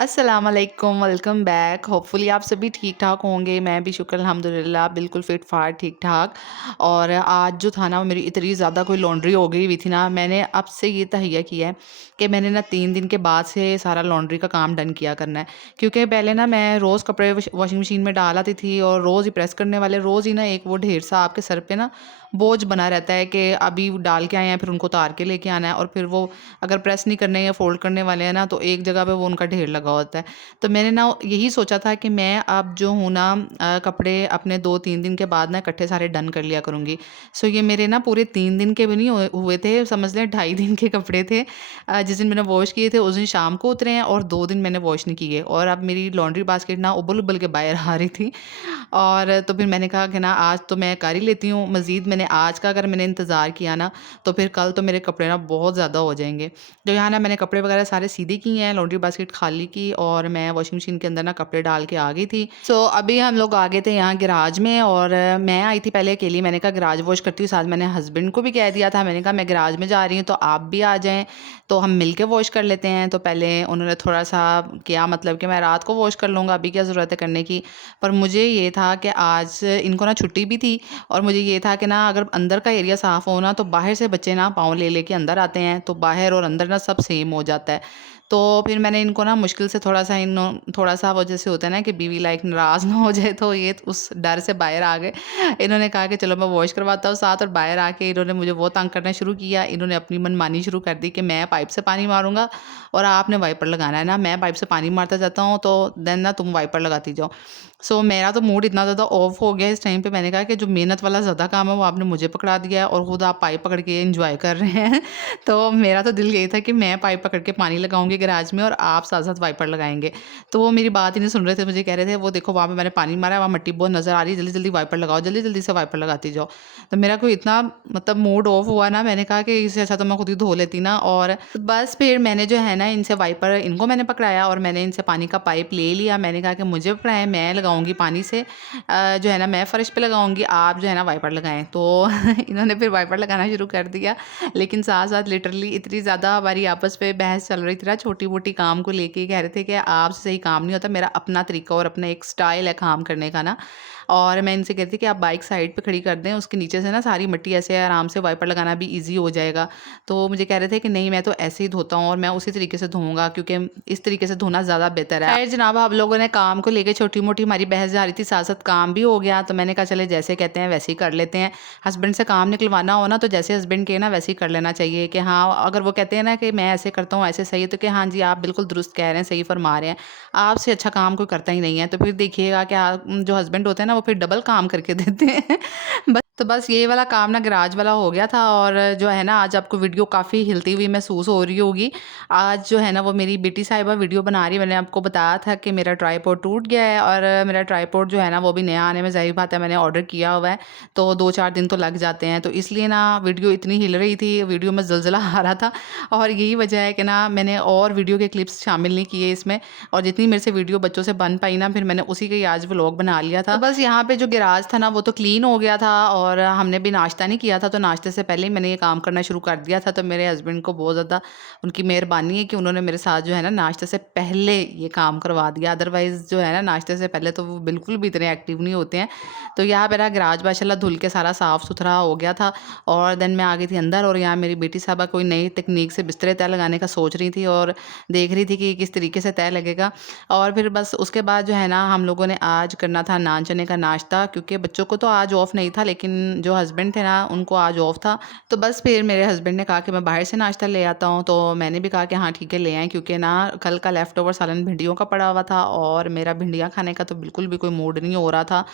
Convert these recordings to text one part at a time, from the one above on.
अस्सलामुअलैकुम, welcome back. Hopefully आप सभी ठीक-ठाक होंगे। मैं भी शुक्र अल्हम्दुलिल्लाह बिल्कुल फिट-फाट ठीक-ठाक। और आज जो था ना मेरी इतनी ज़्यादा कोई लॉन्ड्री हो गई हुई थी ना, मैंने अब से ये तहैया किया है कि मैंने ना 3 दिन के बाद से सारा लॉन्ड्री का काम डन किया करना है। क्योंकि पहले ना मैं रोज़ कपड़े वॉशिंग मशीन में डाल आती थी और रोज़ ही प्रेस करने वाले, रोज़ ही ना एक वो ढेर सा आपके सर पे ना बोझ बना रहता है कि अभी डाल के आए हैं, फिर उनको उतार के लेके आना है और फिर वो अगर प्रेस नहीं करने या फ़ोल्ड करने वाले हैं ना, तो एक जगह पे वो उनका ढेर लगा होता है। तो मैंने ना यही सोचा था कि मैं अब जो हूँ ना कपड़े अपने 2-3 दिन के बाद ना इकट्ठे सारे डन कर लिया करूँगी। सो ये मेरे ना पूरे 3 दिन के भी नहीं हुए थे, समझ लें 2.5 दिन के कपड़े थे। जिस दिन मैंने वॉश किए थे उस दिन शाम को उतरे हैं और 2 दिन मैंने वॉश नहीं किए और अब मेरी लॉन्ड्री बास्केट ना उबल-उबल के बाहर आ रही थी। और तो फिर मैंने कहा कि ना आज तो मैं कर ही लेती हूँ, मज़ीद मैंने आज का अगर मैंने इंतज़ार किया ना, तो फिर कल तो मेरे कपड़े ना बहुत ज़्यादा हो जाएँगे। तो यहाँ ना मैंने कपड़े वगैरह सारे सीधे किए हैं, लॉन्ड्री बास्केट खाली की और मैं वॉशिंग मशीन के अंदर ना कपड़े डाल के आ गई थी। सो अभी हम लोग आ गए थे यहाँ गैराज में और मैं आई थी पहले अकेली, मैंने कहा गैराज वॉश करती हूँ, साथ मैंने हस्बैंड को भी कह दिया था, मैंने कहा मैं गैराज में जा रही हूँ तो आप भी आ जाएँ, तो हम मिल के वॉश कर लेते हैं। तो पहले उन्होंने थोड़ा-सा किया मतलब कि मैं रात को वॉश कर लूँगा, अभी क्या ज़रूरत है करने की। पर मुझे ये था कि आज इनको ना छुट्टी भी थी और मुझे ये था कि ना अगर अंदर का एरिया साफ़ हो ना तो बाहर से बच्चे ना पाँव ले लेके अंदर आते हैं, तो बाहर और अंदर ना सब सेम हो जाता है। तो फिर मैंने इनको ना मुश्किल से थोड़ा-सा वो जैसे होता है ना कि बीवी लाइक नाराज़ ना हो जाए, तो ये उस डर से बाहर आ गए। इन्होंने कहा कि चलो मैं वॉश करवाता हूँ साथ, और बाहर आके इन्होंने मुझे वो तंग करना शुरू किया। इन्होंने अपनी मनमानी शुरू कर दी कि मैं पाइप से पानी मारूँगा और आपने वाइपर लगाना है ना, मैं पाइप से पानी मारता जाता हूँ तो देन ना तुम वाइपर लगाती जाओ। सो मेरा तो मूड इतना ज़्यादा ऑफ हो गया इस टाइम पे, मैंने कहा कि जो मेहनत वाला ज़्यादा काम है वो आपने मुझे पकड़ा दिया है और खुद आप पाइप पकड़ के एंजॉय कर रहे हैं। तो मेरा तो दिल यही था कि मैं पाइप पकड़ के पानी लगाऊँगी गैराज में और आप साथ-साथ वाइपर लगाएँगे। तो वो मेरी बात ही नहीं सुन रहे थे, मुझे कह रहे थे वो देखो वहाँ पे मैंने पानी मारा है, वहाँ मिट्टी बहुत नज़र आ रही है, जल्दी-जल्दी वाइपर लगाओ, जल्दी-जल्दी से वाइपर लगाती जाओ। तो मेरा कोई इतना मतलब मूड ऑफ हुआ ना, मैंने कहा कि इससे अच्छा तो मैं खुद ही धो लेती ना। और बस फिर मैंने जो है ना इनसे वाइपर इनको मैंने पकड़ाया और मैंने इनसे पानी का पाइप ले लिया। मैंने कहा कि मुझे पकड़ाएँ, मैं लगाऊँगी पानी से जो है ना मैं फ़र्श पे लगाऊँगी, आप जो है ना वाइपर लगाएँ। तो इन्होंने फिर वाइपर लगाना शुरू कर दिया। लेकिन साथ-साथ लिटरली इतनी ज़्यादा हमारी आपस में बहस चल रही थी ना छोटी-मोटी काम को लेके, कह रहे थे कि आपसे सही काम नहीं होता, मेरा अपना तरीका और अपना एक स्टाइल है काम करने का ना। और मैं इनसे कहती थी कि आप बाइक साइड पे खड़ी कर दें, उसके नीचे से ना सारी मिट्टी ऐसे आराम से वाइपर लगाना भी ईज़ी हो जाएगा। तो मुझे कह रहे थे कि नहीं मैं तो ऐसे ही धोता हूँ और मैं उसी तरीके से धोऊँगा क्योंकि इस तरीके से धोना ज़्यादा बेहतर है। खैर जनाब, हम लोगों ने काम को लेके छोटी-मोटी हमारी बहस जारी थी, साथ-साथ काम भी हो गया। तो मैंने कहा चले जैसे कहते हैं वैसे ही कर लेते हैं। हस्बैंड से काम निकलवाना हो ना तो जैसे हस्बैंड कहे ना वैसे ही कर लेना चाहिए कि हाँ, अगर वो कहते हैं ना कि मैं ऐसे करता हूँ ऐसे सही है, तो कि हाँ जी आप बिल्कुल दुरुस्त कह रहे हैं, सही फरमा रहे हैं। आपसे अच्छा काम कोई करता ही नहीं है। तो फिर देखिएगा कि जो हस्बैंड होते हैं ना वो फिर डबल काम करके देते हैं। बस ये वाला काम ना गैराज वाला हो गया था और जो है ना आज आपको वीडियो काफ़ी हिलती हुई महसूस हो रही होगी। आज जो है ना वो मेरी बेटी साहिबा वीडियो बना रही है। मैंने आपको बताया था कि मेरा ट्राइपॉड टूट गया है और मेरा ट्राइपॉड जो है ना वो भी नया आने में ज़ाहिर बात है मैंने ऑर्डर किया हुआ है, तो 2-4 दिन तो लग जाते हैं। तो इसलिए ना वीडियो इतनी हिल रही थी, वीडियो में ज़लज़ला आ रहा था और यही वजह है कि ना मैंने और वीडियो के क्लिप्स शामिल नहीं किए इसमें। और जितनी मेरे से वीडियो बच्चों से बन पाई ना, फिर मैंने उसी का ही आज व्लॉग बना लिया था। तो बस यहाँ पे जो गैराज था ना वो तो क्लीन हो गया था और हमने भी नाश्ता नहीं किया था, तो नाश्ते से पहले ही मैंने ये काम करना शुरू कर दिया था। तो मेरे हस्बैंड को बहुत ज़्यादा उनकी मेहरबानी है कि उन्होंने मेरे साथ जो है ना नाश्ते से पहले ये काम करवा दिया। अदरवाइज़ जो है ना नाश्ते से पहले तो वो बिल्कुल भी इतने एक्टिव नहीं होते हैं। तो यहाँ मेरा गैराज माशाल्लाह धुल के सारा साफ़-सुथरा हो गया था और देन मैं आ गई थी अंदर और यहाँ मेरी बेटी साहबा कोई नई तकनीक से बिस्तरे तय लगाने का सोच रही थी और देख रही थी कि किस तरीके से तय लगेगा। और फिर बस उसके बाद जो है ना हम लोगों ने आज करना था नान चने का नाश्ता, क्योंकि बच्चों को तो आज ऑफ नहीं था लेकिन जो हस्बैंड थे ना उनको आज ऑफ था। तो बस फिर मेरे हस्बैंड ने कहा कि मैं बाहर से नाश्ता ले आता हूँ, तो मैंने भी कहा कि हाँ ठीक है ले आएँ, क्योंकि ना कल का लेफ्ट ओवर सालन भिंडियों का पड़ा हुआ था और मेरा भिंडियाँ खाने का तो बिल्कुल भी कोई मूड नहीं हो रहा था।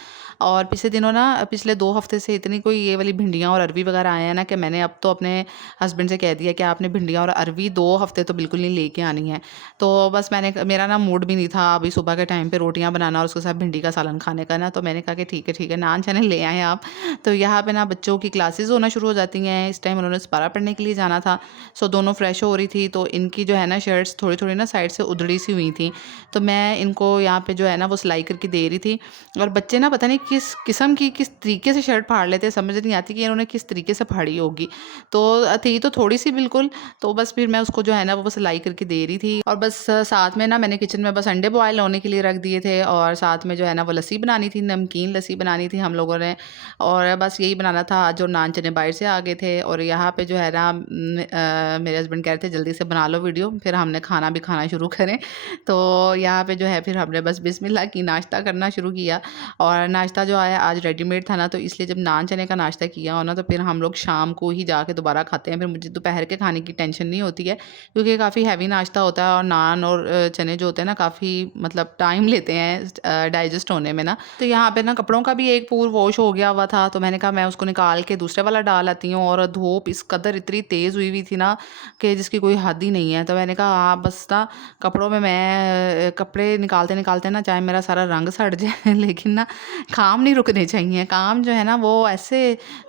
और पिछले दिनों ना पिछले 2 हफ्ते से इतनी कोई ये वाली भिंडियाँ और अरवी वगैरह आए हैं ना कि मैंने अब तो अपने हस्बैंड से कह दिया कि आपने भिंडियाँ और अरवी 2 हफ्ते तो बिल्कुल नहीं लेके आनी है। तो बस मेरा ना मूड भी नहीं था अभी सुबह के टाइम पे रोटियाँ बनाना और उसके साथ भिंडी का सालन खाने का ना, तो मैंने कहा कि ठीक है, नान चने ले आएँ आप। तो तो यहाँ पे ना बच्चों की क्लासेस होना शुरू हो जाती हैं। इस टाइम उन्होंने सपारा पढ़ने के लिए जाना था। सो दोनों फ्रेश हो रही थी, तो इनकी जो है ना शर्ट्स थोड़ी-थोड़ी ना साइड से उधड़ी सी हुई थी। तो मैं इनको यहाँ पे जो है ना वो सिलाई करके दे रही थी। और बच्चे ना पता नहीं किस किस्म की किस तरीके से शर्ट फाड़ लेते हैं, समझ नहीं आती कि इन्होंने किस तरीके से फाड़ी होगी। तो थी तो थोड़ी-सी बिल्कुल, तो बस फिर मैं उसको जो है ना वो सिलाई करके दे रही थी। और बस साथ में ना मैंने किचन में बस अंडे बॉयल होने के लिए रख दिए थे, और साथ में जो है ना वो लस्सी बनानी थी, नमकीन लस्सी बनानी थी हम लोगों ने। और बस यही बनाना था आज, और नान चने बाहर से आ गए थे। और यहाँ पे जो है ना मेरे हस्बैंड कह रहे थे जल्दी से बना लो वीडियो, फिर हमने खाना भी खाना शुरू करें। तो यहाँ पे जो है फिर हमने बस बिस्मिल्लाह की नाश्ता करना शुरू किया। और नाश्ता जो आया आज रेडीमेड था ना, तो इसलिए जब नान चने का नाश्ता किया हो ना, तो फिर हम लोग शाम को ही जाके दोबारा खाते हैं। फिर मुझे दोपहर के खाने की टेंशन नहीं होती है, क्योंकि काफ़ी हैवी नाश्ता होता है, और नान और चने जो होते हैं ना काफ़ी मतलब टाइम लेते हैं डाइजेस्ट होने में ना। तो यहाँ पे ना कपड़ों का भी एक पूर वॉश हो गया हुआ था, तो मैंने कहा मैं उसको निकाल के दूसरे वाला डाल आती हूँ। और धूप इस कदर इतनी तेज़ हुई हुई थी ना कि जिसकी कोई हद ही नहीं है। तो मैंने कहा हाँ बस ना कपड़ों में मैं कपड़े निकालते निकालते ना चाहे मेरा सारा रंग सड़ जाए लेकिन ना काम नहीं रुकने चाहिए। काम जो है ना वो ऐसे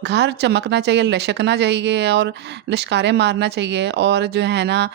घर चमकना चाहिए, लचकना चाहिए और लिशकारे मारना चाहिए। और जो है ना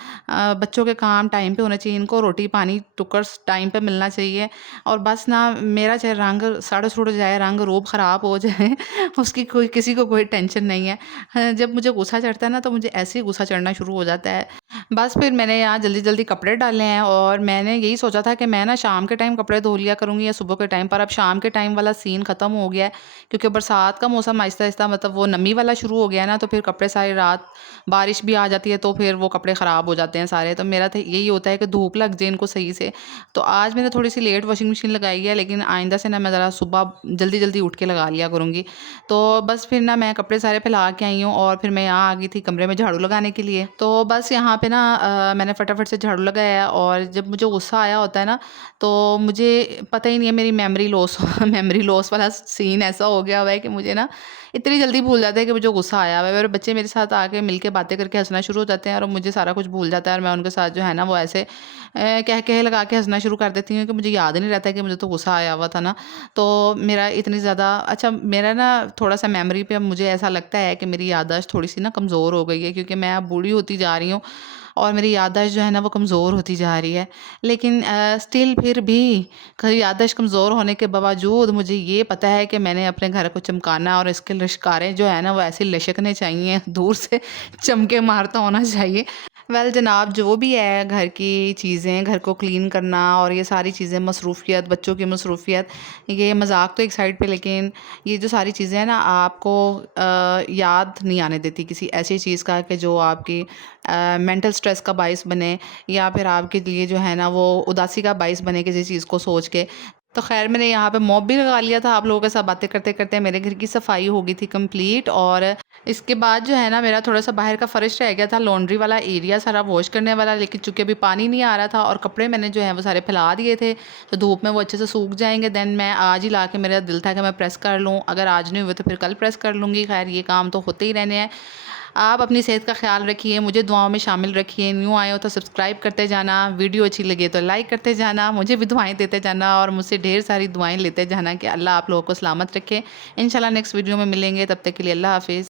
बच्चों के काम टाइम पे होने चाहिए, इनको रोटी पानी टुकर टाइम पे मिलना चाहिए। और बस ना मेरा चाहे रंग सड़-सुड़ जाए, रंग रूप ख़राब हो जाए उसकी कोई किसी को कोई टेंशन नहीं है। जब मुझे गुस्सा चढ़ता है ना, तो मुझे ऐसे ही गुस्सा चढ़ना शुरू हो जाता है। बस फिर मैंने यहाँ जल्दी-जल्दी कपड़े डाले हैं, और मैंने यही सोचा था कि मैं ना शाम के टाइम कपड़े धो लिया करूँगी या सुबह के टाइम, पर अब शाम के टाइम वाला सीन ख़त्म हो गया है, क्योंकि बरसात का मौसम आहिस्ता-आहिस्ता मतलब वो नमी वाला शुरू हो गया है ना, तो फिर कपड़े सारी रात बारिश भी आ जाती है, तो फिर वो कपड़े ख़राब हो जाते हैं सारे। तो मेरा तो यही होता है कि धूप लग जाए इनको सही से। तो आज मैंने थोड़ी-सी लेट वॉशिंग मशीन लगाई है, लेकिन आइंदा से ना मैं ज़रा सुबह जल्दी-जल्दी उठ के लगा लिया करूँगी। तो बस फिर ना मैं कपड़े सारे फैला के आई हूँ, और फिर मैं यहाँ आ गई थी कमरे में झाड़ू लगाने के लिए। तो बस यहाँ पे ना मैंने फटाफट से झाड़ू लगाया, और जब मुझे गुस्सा आया होता है ना, तो मुझे पता ही नहीं है मेरी मेमोरी लॉस मेमोरी लॉस वाला सीन ऐसा हो गया हुआ है कि मुझे ना इतनी जल्दी भूल जाते हैं कि मुझे गुस्सा आया हुआ है। मेरे बच्चे मेरे साथ आके मिलके बातें करके हँसना शुरू हो जाते हैं, और मुझे सारा कुछ भूल जाता है, और मैं उनके साथ जो है ना वो ऐसे कह लगा के हँसना शुरू कर देती हूँ कि मुझे याद ही नहीं रहता है कि मुझे तो गुस्सा आया हुआ था ना। तो मेरा इतनी ज़्यादा अच्छा मेरा ना थोड़ा-सा मेमोरी पे अब मुझे ऐसा लगता है कि मेरी याददाश्त थोड़ी-सी ना कमज़ोर हो गई है, क्योंकि मैं अब बूढ़ी होती जा रही हूँ, और मेरी याददाश्त जो है ना वो कमज़ोर होती जा रही है। लेकिन स्टिल फिर भी याददाश्त कमज़ोर होने के बावजूद मुझे ये पता है कि मैंने अपने घर को चमकाना, और इसके लिशकारे जो है ना वो ऐसे लिशकने चाहिए, दूर से चमके मारता होना चाहिए। वेल जनाब, जो भी है घर की चीज़ें, घर को क्लीन करना और ये सारी चीज़ें, मसरूफ़ियत, बच्चों की मसरूफ़ियत, ये मज़ाक तो एक साइड पे, लेकिन ये जो सारी चीज़ें हैं ना आपको याद नहीं आने देती किसी ऐसी चीज़ का कि जो आपकी मेंटल स्ट्रेस का बाइस बने, या फिर आपके लिए जो है ना वो उदासी का बाइस बने किसी चीज़ को सोच के। तो ख़ैर मैंने यहाँ पे मॉप भी लगा लिया था। आप लोगों के साथ बातें करते-करते मेरे घर की सफाई हो गई थी कंप्लीट, और इसके बाद जो है ना मेरा थोड़ा-सा बाहर का फ़र्श रह गया था, लॉन्ड्री वाला एरिया सारा वॉश करने वाला, लेकिन चूँकि अभी पानी नहीं आ रहा था, और कपड़े मैंने जो है वो सारे फैला दिए थे, तो धूप में वो अच्छे से सूख जाएँगे। देन मैं आज ही लाके, मेरा दिल था कि मैं प्रेस कर लूँ, अगर आज नहीं हुए तो फिर कल प्रेस कर लूँगी। ख़ैर ये काम तो होते ही रहने हैं। आप अपनी सेहत का ख़्याल रखिए, मुझे दुआओं में शामिल रखिए। न्यू आए हो तो सब्सक्राइब करते जाना, वीडियो अच्छी लगे तो लाइक करते जाना, मुझे भी दुआएँ देते जाना, और मुझसे ढेर सारी दुआएँ लेते जाना कि अल्लाह आप लोगों को सलामत रखे। इंशाल्लाह नेक्स्ट वीडियो में मिलेंगे, तब तक के लिए अल्लाह हाफ़िज़।